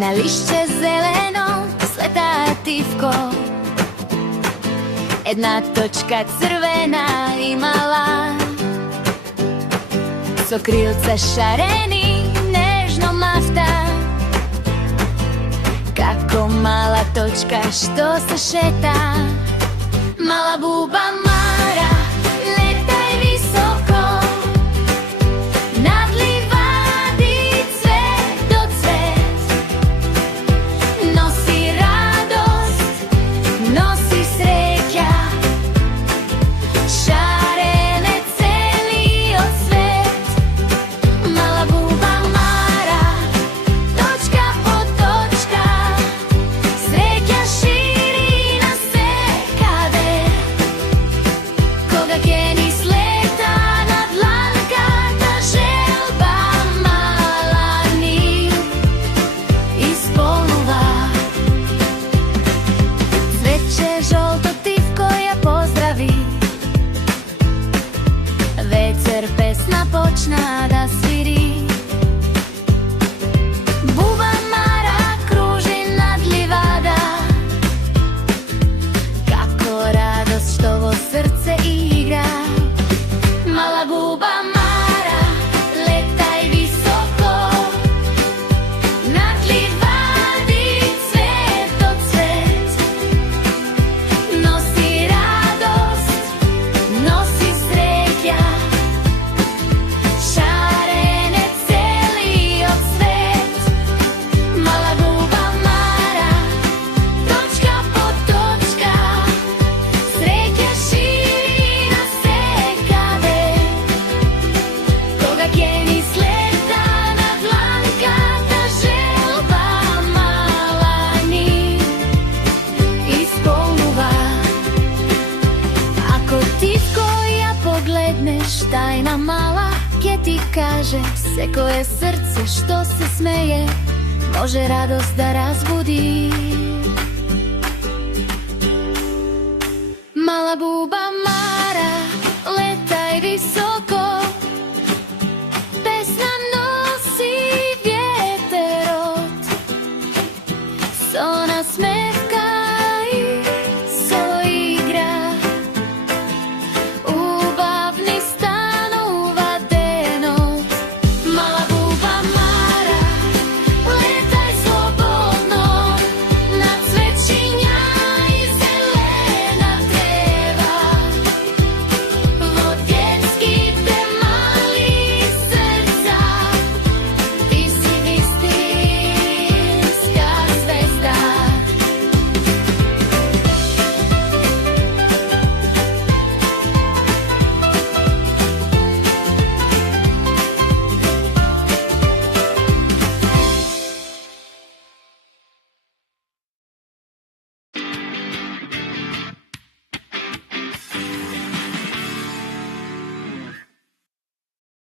na lišće zeleno sletá tivko. Jedna točka crvená i malá, so krilce šarený nežno mafta. Kako mala točka što se šeta. Mala buba Mara, letaj visoko nad livadi, cvet do cvet. Nosi radost, nosi sreća, šarene celio svet. Mala buba Mara, točka po točka, sreća širi na se kade. Koga keni sleta na dlanka, ta želba mala ni ispoluva. Cveće žolto tivko ja pozdravi, vecer pesna počna da sviri. Buba Mara kruži nad livada, kako radost što vo srce igra. Mala buba Mara, letaj visoko nad livadi, cvet do cvet. Nosi radost, nosi sreća, šarene celio svet. Mala buba Mara, točka po točka, sreća širi na se kade. Koga keni sleta na dlanka, ta želba mala ni ispoluva. Ako tivko ja pogledneš, tajna mala kje ti kaže, se koje srce što se smeje, može radost da razbudi. Mala buba Mara,